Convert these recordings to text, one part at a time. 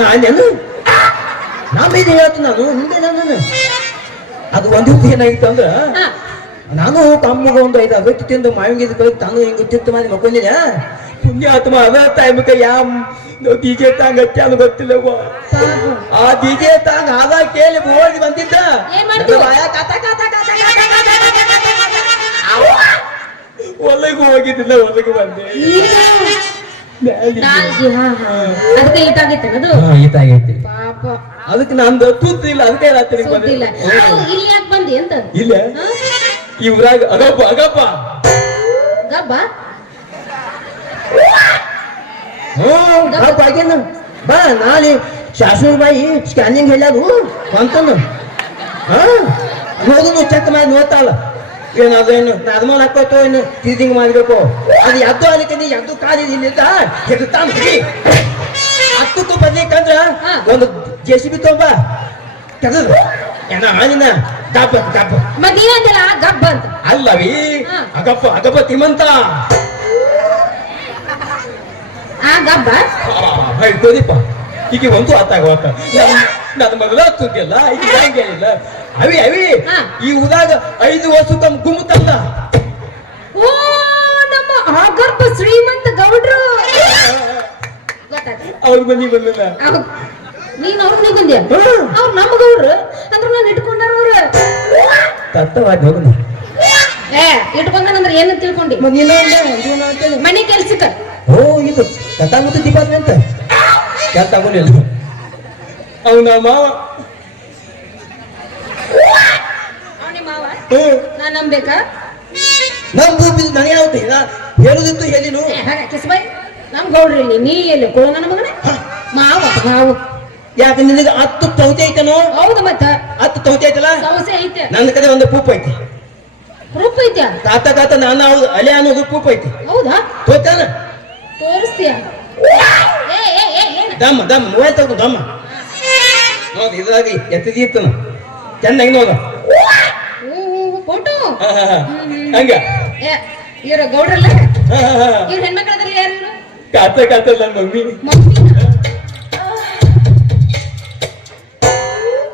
ನಾನೇನು ನಮ್ಮ ಇದು ಹೇಳ್ತು ನಾನು ಹಿಂದೆ ನಾನು ಅದು ಒಂದು ಏನಾಗಿತ್ತು ಅಂದ್ರ ನಾನು ತಮ್ಮಗೆ ಒಂದು 5 ಅಗತ್ಯ ತಿಂದು ಮಾವಿಂಗಿದ್ ಕಲಿತು ತಾನು ಹಿಂಗ ತಿತ್ತು ಮಾಡಿ ಮಕ್ಕೊಂಡಿದ್ದೆ ಪುಣ್ಯಾತ್ಮ ಅದ ಟೈಮ್ಕ ಡಿಜೆ ತಾಂಗ್ ಹತ್ತಿ ಅದು ಗೊತ್ತಿಲ್ಲ ಆ ಡಿಜೆ ತಾಂಗ್ ಆದ ಕೇಳಿ ಓಡಿ ಬಂದಿದ್ದ ಹೊಲಗೂ ಹೋಗಿದ್ದಿಲ್ಲ ಹೊಲಗೂ ಬಂದೆ ಈತಾಗೈತಿ ಅದಕ್ಕೆ ನಂದು ತೂತ್ ಇಲ್ಲ ಅದಕ್ಕೆ ಇಲ್ಲ ಇವ್ರಾಗ ಅಗಪ್ಪ ಅಗಪ್ಪ ಬಾ ನಾಳೆ ಶಾಸನ ಬಾಯಿ ಸ್ಕ್ಯಾನಿಂಗ್ ಹೇಳ್ಯಾದು ಅಂತನು ಹೋದನು ಚೆಕ್ ಮಾಡಿ ನೋಡ್ತಾಳ ಏನಾದೇನು ನಾರ್ಮಲ್ ಹಾಕೋತೋ ಏನು ಟೀಚಿಂಗ್ ಮಾಡ್ಬೇಕು ಅದು ಎದ್ದು ಅದಕ್ಕೆ ನೀ ಎದ್ದು ಕಾಲಿನಿಂದ ಹೆದರ್ತಾನ ಹತ್ತಕ್ಕೂ ಬರ್ಲಿಕ್ಕಂದ್ರ ಒಂದು JCB ತಗೊಂಬ ತೆಗೆದು ಏನ ಹಾನಿನ ಗಬ್ಬ ಗಬ್ಬ ಗಬ್ಬ ಅಂತ ಅಲ್ಲವಿ ಅಗಪ್ಪ ಅಗಪ್ಪ ತಿಮಂತ ಗಬ್ಬ ಹೇಳ್ಕೋದಿಪ್ಪ ಈಗ ಒಂದು ಆತಾಗವತ್ತ ನನ್ನ ಮಗಳ ಸುದ್ದಿಲ್ಲ ಈಗ ಹೆಂಗೆ ಹೇಳಿಲ್ಲ ಅವಿ ಅವಿ ಈ ಊರಾಗ 5 ವರ್ಷಕ್ಕೊಮ್ಮೆ ಗುಮ್ಮತಲ್ಲ ಓ ನಮ್ಮ ಆಗರ್ಭ ಶ್ರೀಮಂತ ಗೌಡ್ರು ಅವ್ರ ಮನಿ ಬಂದಿಲ್ಲ ನೀನ್ ಅವ್ರ ಮನಿ ಬಂದ್ಯಾ ಅವ್ರು ನಮ್ಮ ಗೌಡ್ರು ಅಂದ್ರೆ ನಾನು ಇಟ್ಕೊಂಡಾರ ಅವ್ರ ತತ್ತವಾಗಿ ಹೋಗೋಣ ಇಟ್ಕೊಂಡಂದ್ರೆ ಏನಂತ ತಿಳ್ಕೊಂಡಿ ಮನೆ ಕೆಲ್ಸಕ್ಕ ಓ ಇದು ಕಥಾಮುತ್ತ ಡಿಪಾರ್ಟ್ಮೆಂಟ್ ಕೆಲಸ ತಗೊಂಡಿಲ್ಲ ಅವನ ಮಾವ ನಾ ನಂಬೇಕಾ ನಮ್ದು ನನಗೆ ಯಾವ್ದು ಹೇಳುದಿತ್ತು ಹೇಳಿನು ಕಿಸ್ಬಾಯ್ ನಮ್ ಗೌಡ್ರಿ ಇಲ್ಲಿ ನೀ ಎಲ್ಲಿ ಕೊಡು ನನ್ನ ಮಗನ ಮಾವ ಮಾವು ಯಾಕೆ ನಿನಗೆ 10 ತೌತಿ ಐತನೋ ಹೌದು ಮತ್ತ 10 ತೌತಿ ಐತಲ್ಲ ಸಮಸ್ಯೆ ಐತೆ ನನ್ನ ಕಡೆ ಒಂದು ಪೂಪ್ ಐತಿ ಪ್ರೂಫ್ ಐತ್ಯಾ ತಾತ ತಾತ ನಾನು ಅವ್ದು ಅಲೆ ಅನ್ನೋದು ಪೂಪ್ ಐತಿ ಹೌದಾ ತೋತಾನ ತೋರಿಸ್ತೀಯ ದಮ್ಮ ದಮ್ಮ ಮೊಬೈಲ್ ತಗೋ ದಮ್ಮ ನೋಡಿ ಇದಾಗಿ ಎತ್ತದಿತ್ತನ ಚೆನ್ನಾಗಿ ನೋಡ ಫೋಟೋ ಹಂಗ ಇವ್ರ ಗೌಡ್ರಲ್ಲ ಇವ್ರ ಹೆಣ್ಮಕ್ಳದ್ರಲ್ಲಿ ಯಾರು ಕಾತ ಕಾತ ನನ್ನ ಮಮ್ಮಿ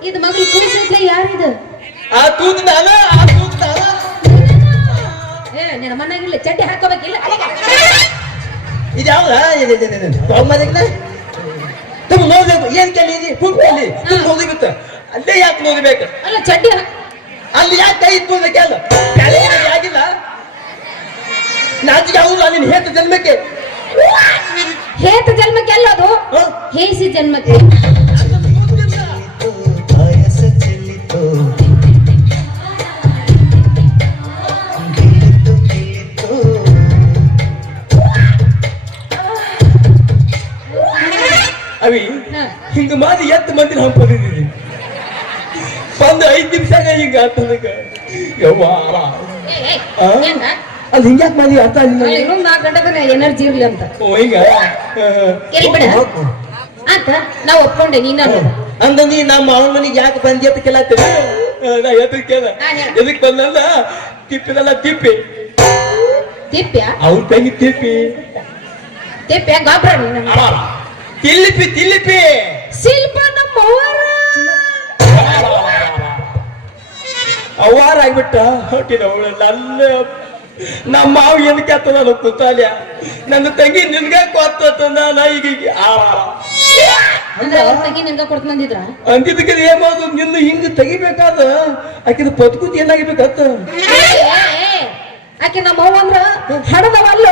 ಇದು ಮಗಳು ಕೂಸೈತ್ಲ ಯಾರಿದು ಆ ತೂತ್ ನಾನ ಆ ತೂತ್ ನಾನ ನಿನ್ನ ಮನ್ನಾಗಿಲ್ಲ ಚಡ್ಡಿ ಹಾಕೋಬೇಕಿಲ್ಲ ಇದ್ಯಾವ್ದ ಮದಿಗ್ನ ತುಂಬ ನೋಡ್ಬೇಕು ಏನ್ ಕೇಳಿ ಫುಲ್ ಕೇಳಿ ನೋದಿಬಿತ್ತ ಅಲ್ಲೇ ಯಾಕೆ ನೋಡ್ಬೇಕು ಅಲ್ಲ ಚಡ್ಡಿ ಅಲ್ಲಿ ಯಾಕೆ ಕೈ ಇಟ್ಕೊಂಡಕ್ಕೆ ಅಲ್ಲ ಆಗಿಲ್ಲ ನಾಚಿಗೆ ಹೌದು ಅಲ್ಲಿ ಹೇತ ಜನ್ಮಕ್ಕೆ ಹೇತ ಜನ್ಮಕ್ಕೆ ಅಲ್ಲ ಅದು ಹೇಸಿ ಜನ್ಮಕ್ಕೆ ಅವಿ ಹಿಂಗ ಮಾಡಿ ಎತ್ತು ಮಂದಿ ನಾವು ಬಂದಿದ್ದೀವಿ ಬಂದು 5 ನಿಮಿಷಾಗ ಹಿಂಗ ಆಗ್ತದಕ್ಕ ಯವ್ವ ಅದು ಹಿಂಗ್ಯಾಕೆ ಮಾಡಿ ಅರ್ಥ ಆಗಿಲ್ಲ 4 ಗಂಟೆ ಎನರ್ಜಿ ಇರ್ಲಿ ಅಂತ ಓ ಹಿಂಗ ಬಿಡ ಆತ ನಾ ಒಪ್ಕೊಂಡೆ ನೀನ ಅಂದ ನೀ ನಮ್ಮ ಅವನ ಮನೆಗೆ ಯಾಕೆ ಬಂದಿ ಅಂತ ಕೇಳತ್ತೇನೆ ನಾ ಎದಕ್ಕೆ ಕೇಳ ಎದಕ್ಕೆ ಬಂದಲ್ಲ ತಿಪ್ಪಿದಲ್ಲ ತಿಪ್ಪಿ ತಿಪ್ಪ್ಯಾ ಅವ್ರ ತಂಗಿ ತಿಪ್ಪಿ ತಿಪ್ಪ್ಯಾ ಗಾಬ್ರ ತಿಲ್ಲಿಪಿ ತಿಲ್ಲಿಪಿ ಶಿಲ್ಪ ನಮ್ಮ ಅವ್ವಾರ ಆಗ್ಬಿಟ್ಟ ಹೊಟ್ಟಿನ ಅವಳಲ್ಲ ಅಲ್ಲ ನಮ್ಮ ಮಾವು ಏನಕ್ಕೆ ಆತ ನಾನು ಕೂತಾಲ್ಯ ನನ್ನ ತಂಗಿ ನಿನ್ಗೆ ಕೊತ್ತ ನಾ ಈಗ ತಂಗಿ ನಿನ್ಗ ಕೊಡ್ತ ಬಂದಿದ್ರ ಅಂದಿದ್ದಕ್ಕೆ ಏನ್ ಮಾಡೋದು ನಿನ್ನ ಹಿಂಗ ತೆಗಿಬೇಕಾದ ಆಕಿದ ಬದುಕುದ್ ಏನಾಗಿಬೇಕತ್ತ ಆಕೆ ನಮ್ಮ ಅವ್ವ ಅಂದ್ರ ಹಡದವಲ್ಲ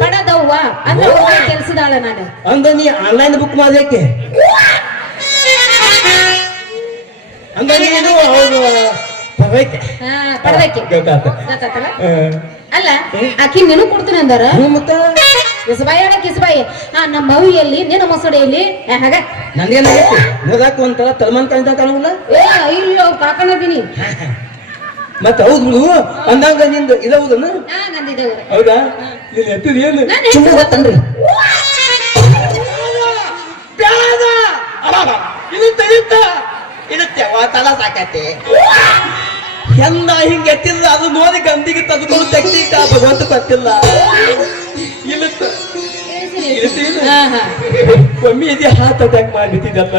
ಪಡದವ್ವ ಅಂದ್ರೆ ಕೆಲ್ಸದಾಳ ನಾನು ಅಂದ ನೀ ಆನ್ಲೈನ್ ಬುಕ್ ಮಾಡ್ಯಾಕೆ ಅಂದ ನೀನು ಹೌದು ಅಲ್ಲ ಆಕಿ ನೀನು ಕೊಡ್ತೀನಿ ಅಂದಾರ ಮತ್ತ ಕಿಸಬಾಯಿ ಕಿಸಬಾಯಿ ನಮ್ಮ ಮವಿಯಲ್ಲಿ ನಿನ್ನ ಮೊಸಳೆಯಲ್ಲಿ ಹಾಗ ನಂದೇನಾಗೈತಿ ಓದಾಕ ಒಂಥರ ತಲ್ಮನ್ ಕಾಣ್ತಾ ಕಾಣಲ್ಲ ಇಲ್ಲ ಕಾಕಣದೀನಿ ಮತ್ತ ಹೌದು ಅಂದಂಗ ನಿಂದ ಇದೌದನ್ನ ಹೌದಾ ನೀನ್ ಎತ್ತಿದ ಏನು ಚುಮ್ಮು ಗೊತ್ತನ್ರಿ ಇದು ತೆಗಿತ ಇರುತ್ತೆ ತಲ ಸಾಕತ್ತೆ ಎಲ್ಲ ಹಿಂಗ ಎತ್ತಿದ್ರ ಅದು ನೋಡಿ ಗಂದಿಗೆ ತೆಗೆದು ತೆಗ್ದಿಟ್ಟ ಭಗವಂತ ಗೊತ್ತಿಲ್ಲ ಇಲ್ಲತ್ತ ಹಾ ಹಾ ಒಮ್ಮೆ ಇದೆ ಹಾರ್ಟ್ ಅಟ್ಯಾಕ್ ಮಾಡ್ಬಿಟ್ಟಿದ್ದಲ್ಲ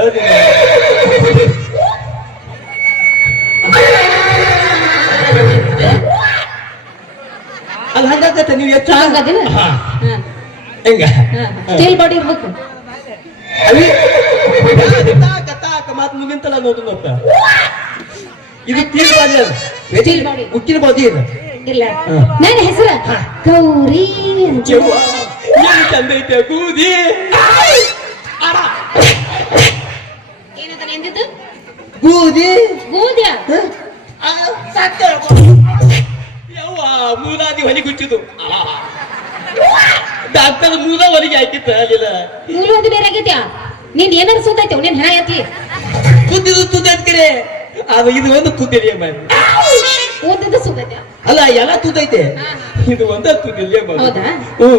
ಅಲ್ಲ ಹಂಗಾಗತ್ತೆ ನೀವು ಎಷ್ಟು ಹಂಗದಿಲ್ಲ ಹೆಂಗ ಸ್ಟೀಲ್ ಬಾಡಿ ಇರ್ಬೇಕು ಅವಿ ತಾಕ ಮಾತು ಮುಗಿಂತಲ್ಲ ನೋಡು ನೋಡ್ತ ಇದು ತೀರ್ ಬಾಡಿ ಅದು ಸ್ಟೀಲ್ ಬಾಡಿ ಉಕ್ಕಿನ ಬಾಡಿ ಇದು ಇಲ್ಲ ನನ್ನ ಹೆಸರು ಗೌರಿ ಅಂತ. ಏನು ಚಂದ ಐತೆ ಬೂದಿ ಏನದ ನೆಂದಿದ್ದು ಬೂದಿ ಗೂದ್ಯ ಯವ್ವ ಮೂಲಾದಿ ಹೊಲಿ ಗುಚ್ಚಿದು ಡಾಕ್ಟರ್ ಮೂಲ ಹೊಲಿಗೆ ಹಾಕಿತ್ತ ಅಲ್ಲಿಲ್ಲ ಮೂಲ ಒಂದು ಬೇರೆ ಆಗೈತ್ಯಾ ನೀನ್ ಏನಾರು ಸುತ್ತೈತೆ ನೀನ್ ಹೆಣ ಎತ್ಲಿ ತುದ್ದಿದು ತುದ್ದ ಕಡೆ ಅದು ಇದು ಒಂದು ತುದ್ದಿಲ್ಲ ಮಾಡಿ ಓದಿದ್ದು ಸುತ್ತೈತೆ ಅಲ್ಲ ಎಲ್ಲ ತುದ್ದೈತೆ ಇದು ಒಂದ ತುದ್ದಿಲ್ಲ ಹೌದಾ ಹ್ಞೂ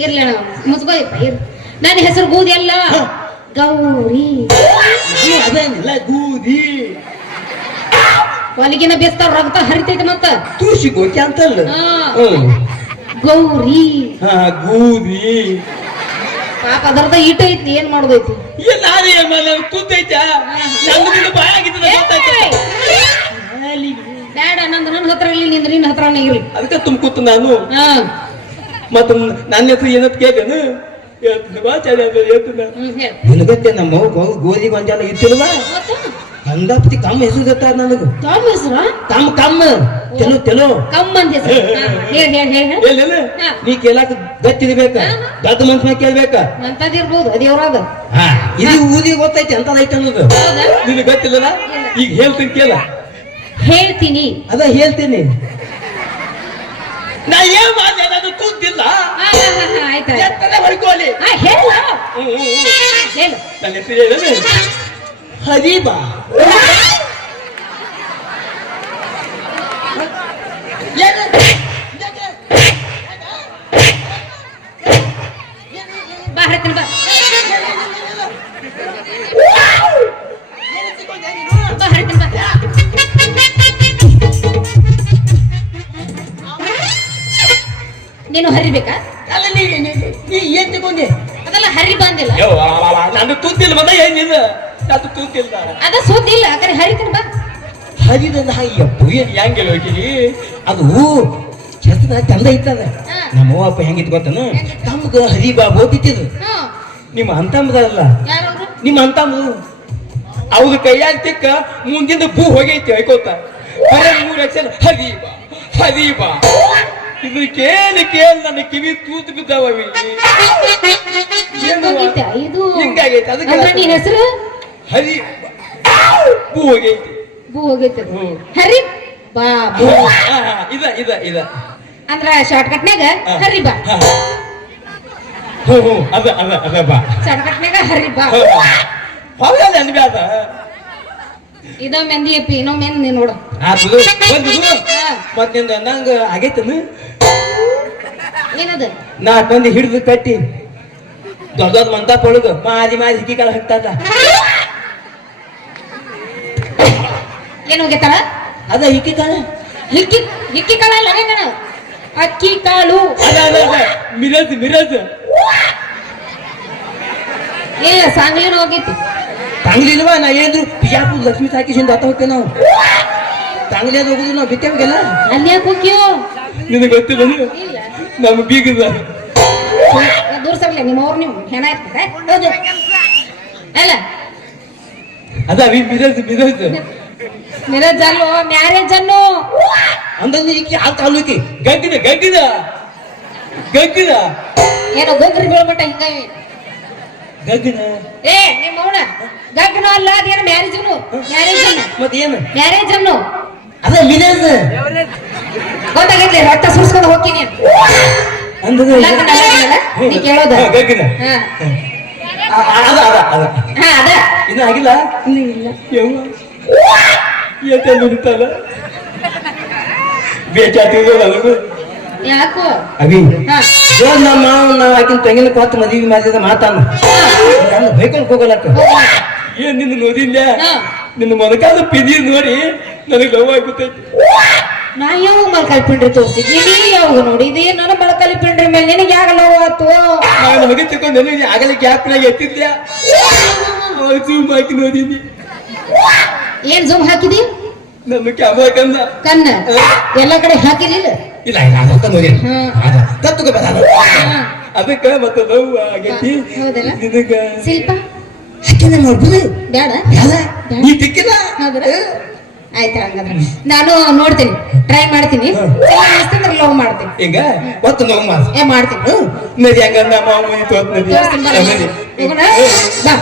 ಇರ್ಲಿ ಮುಸ್ಕೋಯಪ್ಪ ಇರ್ ನನ್ನ ಹೆಸರು ಗೂದಿ ಅಲ್ಲ ಗೌರಿ ಅದೇನಿಲ್ಲ ಗೂದಿ ಹೊಲಿಗೆನ ಬೇಸ್ತಾರ ರಕ್ತ ಹರಿತೈತೆ ಮತ್ತ ತುಳಸಿ ಗೋಕಿ ಅಂತಲ್ಲ ಹಾ. ಹ್ಮ್ ಗೌರಿ ಹಾ ಗೂದಿ ಪಾಪ ಅದರದ ಈಟ ಐತಿ ಏನ್ ಮಾಡೋದೈತಿ ಏನ್ ನಾನೇ ಏನ್ ಮಾಡಿ ತುದ್ದೈತ ನಂದು ಬಾಯ ಆಗಿದ್ದದ ಗೊತ್ತಾಯ್ತು ಬೇಡ ನಂದು ನನ್ನ ಹತ್ರ ಇರ್ಲಿ ನಿಂದ ನಿನ್ನ ಹತ್ರನೇ ಇರ್ಲಿ ಅದಕ್ಕೆ ತುಂಬ್ಕೂತು ನಾನು ಹಾ ಮತ್ತ ನನ್ನ ಹೆಸರು ಏನತ್ ಕೇಳೇನು ಹೇಳ್ತೀನಿ ಬಾ ಚೆನ್ನಾಗಿ ಹೇಳ್ತೀನಿ ಹೇಳ ನಿನಗತ್ತೆ ನಮ್ಮ ಗೋಧಿಗೆ ಒಂದ್ಸಲ ಇತ್ತಿಲ್ವಾ ಕಂದಾಪತಿ ಕಮ್ಮ ಹೆಸರು ಗೊತ್ತಾರ ನನಗ ಯಾವ ಹೆಸರ ಕಮ್ಮ ತೆಲು ತೆಲು ಕಮ್ಮ ಅಂತ ಹೆಸರು ಹೇಳ ಹೇಳ ಹೇಳ ಎಲ್ಲೇನ ನೀ ಕೇಳಾಕ ಗತ್ತಿರ್ಬೇಕ ದೊಡ್ಡ ಮನ್ಸನ ಕೇಳ್ಬೇಕ ಅಂತದಿರ್ಬೋದು ಅದೇವ್ರಾಗ ಹಾ ಇದು ಊದಿ ಗೊತ್ತೈತಿ ಅಂತದೈತೆ ಅನ್ನೋದು ಹೌದಾ ನಿನಗೆ ಗೊತ್ತಿಲ್ಲಲ್ಲ ಈಗ ಹೇಳ್ತೀನಿ ಕೇಳ ಹೇಳ್ತೀನಿ ಅದ ಹೇಳ್ತೀನಿ ನಾ ಏನ್ ಮಾಡಿ ನಾನು ಕೂತಿಲ್ಲ ಆಯ್ತು ಎತ್ತನೆ ಹೊಡ್ಕೋಲಿ ಹೇಳ ಹೇಳು ನನ್ನ ಹೆಸರು ಹೇಳನೆ ಹರೀಬಾ ಬಾ ಹೇಳ್ತೀನಿ ಬಾ ಬಾ ಹೇಳ್ತೀನಿ ಬಾ ನೀನು ಹರಿಬೇಕಾ ಅಲ್ಲ ನೀ ಏನ್ ತಗೊಂಡೆ ಅದೆಲ್ಲ ಹರಿ ಬಂದಿಲ್ಲ ನಾನು ತೂತಿಲ್ಲ ಮದ ಏನಿಲ್ಲ ಅದು ತೂತಿಲ್ಲ ಅದ ಸುದ್ದಿಲ್ಲ ಕರೆ ಹರಿತೀನಿ ಬಾ ಹರಿದ ಅಯ್ಯಪ್ಪ ಏನ್ ಹೆಂಗೆಲ್ಲ ಹೋಗಿನಿ ಅದು ಚಂದ ಚಂದ ಇತ್ತದ ನಮ್ಮ ಅಪ್ಪ ಹೆಂಗಿತ್ತು ಗೊತ್ತನು ತಮ್ಗ ಹರಿಬಾ ಓದಿತ್ತಿದ್ದು ನಿಮ್ಮ ಅಂತಂಬದಲ್ಲ ಯಾರವ್ರು ನಿಮ್ಮ ಅಂತಂಬ ಅವ್ರ ಕೈಯಾಗ ತಿಕ್ಕ ಮುಂದಿಂದ ಭೂ ಹೋಗೈತಿ ಹೊಯ್ಕೋತ ಬರೇ 3 ಅಕ್ಷರ ಹರೀಬಾ ಹರೀಬಾ ಇದು ಕೇಳಿ ನನ್ನ ಕಿವಿ ತೂತು ಬಿದ್ದಾವ ಹೋಗಿದ್ದೆ ಇದು ಹಿಂಗಾಗೈತೆ ಅದಕ್ಕೆ ಅಂದ್ರೆ ನಿನ್ ಹೆಸರು ಹರಿ ಭೂ ಹೋಗೈತಿ ಬೂ ಹೋಗೈತೆ ಹರಿ ಬಾ ಬೂ ಇದ ಇದ ಇದ ಅಂದ್ರ ಶಾರ್ಟ್ ಕಟ್ನ್ಯಾಗ ಹರಿ ಬಾ ಹ್ಞೂ ಅದ ಅದ ಅದ ಬಾ ಶಾರ್ಟ್ ಕಟ್ನ್ಯಾಗ ಹರಿ ಬಾ ಹೌದಾ ಅನ್ಬ್ಯಾದ ಇದ ಮೆಂದಿ ಅಪ್ಪಿ ಇನ್ನೊ ಮೆಂದಿ ನೋಡು ಆತದು ಬಂದಿದು ಮತ್ತಿಂದ ನಂಗ ಆಗೈತನು ಏನದ ನಾಲ್ಕು ಮಂದಿ ಹಿಡಿದು ಕಟ್ಟಿ ದೊಡ್ಡ ದೊಡ್ಡ ಮಂತಾಪ ಒಳಗ ಮಾದಿ ಹಿಕ್ಕಿ ಕಾಳು ಹಾಕ್ತಾರ ಏನ್ ಹೋಗೈತಾರ ಅದ ಹಿಕ್ಕಿ ಕಾಳು ಹಿಕ್ಕಿ ಹಿಕ್ಕಿ ಕಾಳ ಅಲ್ಲ ನಾನು ಅಕ್ಕಿ ಕಾಳು ಅದ ಅದ ಅದ ಮಿರಜ್ ಮಿರಜ್ ಏ ಸಾಂಗ್ಲಿನ ಹೋಗೈತಿ ತಾಂಗ್ಲಿಲ್ವಾ ನಾ ಏನ್ರು ಬಿಜಾಪುರ ಲಕ್ಷ್ಮೀ ಸಾಕಿಸಿಂದ ಆತ ಹೋಗ್ತೇವೆ ನಾವು ತಾಂಗ್ಲಿಯಾದ ಹೋಗುದು ನಾವು ಬಿತ್ತೇವಿಗೆಲ್ಲ ಅಲ್ಲಿ ಯಾಕೆ ಹೋಗ್ಯೋ ನಿನಗೆ ಗೊತ್ತಿಲ್ಲ ಇಲ್ಲ ನಮ್ಮ ಬೀಗದ ದೂರ ಸರ್ಲೆ ನಿಮ್ಮ ಅವ್ರು ನೀವು ಹೆಣ ಇರ್ತದೆ ಅಲ್ಲ ಅದ ಮಿರಜ್ ಮಿರಜ್ ಮ್ಯಾರೇಜ್ ಅಲ್ಲೋ ಮ್ಯಾರೇಜ್ ಅನ್ನು ಅಂದ್ರೆ ಈಕಿ ಆ ತಾಲೂಕಿ ಗಗ್ಗಿದ ಗಗ್ಗಿದ ಗಗ್ಗಿದ ಏನೋ ಗೊಂಗ್ರಿ ಬೀಳ್ಮಟ್ಟ ಹಿಂಗಾಗಿ ಗಗ್ಗಿದ ಏ ನಿಮ್ಮ ಅವನ ಗಗ್ಗನ ಅಲ್ಲ ಅದೇನು ಮ್ಯಾರೇಜ್ನು ಮ್ಯಾರೇಜ್ ಅನ್ನು ಮತ್ತೇನು ಮ್ಯಾರೇಜ್ ಅನ್ನು ಅದ ಮಿರಜ್ ಗೊತ್ತಾಗೈತಿ ರಕ್ತ ಸುರ್ಸ್ಕೊಂಡು ಹೋಗ್ತೀನಿ ಅಂದ್ರೆ ನೀ ಕೇಳೋದ ಗಗ್ಗಿದ ಹಾ ಅದ ಅದ ಅದ ಹಾ ಅದ ಇನ್ನು ಆಗಿಲ್ಲ ಇಲ್ಲ ಯವ್ವ ಏತ ನುಡಿತಾಳ ಬೇಚಾತಿದ್ರು ನನಗೂ ಯಾಕೋ ಅವಿ ಹಾ ನಮ್ಮ ಮಾವ ನಾವು ಆಕಿನ ತಂಗಿನ ಕೊತ್ತ ಮದುವೆ ಮಾಡಿದ ಮಾತಾನ ನಾನು ಬೈಕೊಂಡು ಹೋಗಲಕ್ಕ ಏನ್ ನಿನ್ನ ನೋಡಿಲ್ಲ ಹಾ ನಿನ್ನ ಮೊದಕಾದ ಪಿದಿ ನೋಡಿ ನನಗೆ ಲವ್ ಆಗ್ಬಿಟ್ಟೈತಿ ನಾ ಯಾವಾಗ ಮಲ್ಕಾಲ್ ಪಿಂಡ್ರಿ ತೋರಿಸಿದ್ನಿ ನೀ ಯಾವಾಗ ನೋಡಿದಿ ನನ್ನ ಮಲ್ಕಾಲಿ ಪಿಂಡ್ರಿ ಮೇಲೆ ನಿನಗೆ ಯಾಗ ಲವ್ ಆತು ನಾನು ಹೋಗಿ ತಗೊಂಡು ಆಗಲೇ ಗ್ಯಾಪ್ನಾಗ ಎತ್ತಿದ್ಯಾ ಜೂಮ್ ಹಾಕಿ ನೋಡಿದ್ನಿ ಏನ್ ಜೂಮ್ ಹಾಕಿದಿ ನಮ್ಮ ಕ್ಯಾಮ್ರಾ ಕಂದ ಕಣ್ಣ ಎಲ್ಲ ಕಡೆ ಹಾಕಿಲಿಲ್ಲ ಇಲ್ಲ ಇಲ್ಲ ಅದಕ್ಕ ನೋಡಿ ಹ್ಮ್. ತತ್ತುಕ ಬರಲ್ಲ ಅದಕ್ಕ ಮತ್ತೆ ನೋವು ಆಗೈತಿ ಹೌದಲ್ಲ? ನಿನಗ ಶಿಲ್ಪ ಹಾಕಿನ ನೋಡ್ಬಿಡಿ ಬೇಡ ಯಾಲ ನೀ ತಿಕ್ಕಿಲ್ಲ ಹೌದ್ರ ಆಯ್ತು ಹಂಗಂದ್ರೆ ನಾನು ನೋಡ್ತೀನಿ ಟ್ರೈ ಮಾಡ್ತೀನಿ ಅಂದ್ರೆ ಲವ್ ಮಾಡ್ತೀನಿ ಹಿಂಗ ಒತ್ತು ನೋವು ಮಾಸ ಮಾಡ್ತೀನಿ ನದಿ ಹಂಗ ನಮ್ಮ ಮಾಮೂಲಿ ತೋತ್ ನದಿ ತೋರಿಸ್ತೀನಿ ಬಾ. ನದಿ ಹೋಗೋಣ? ಬಾ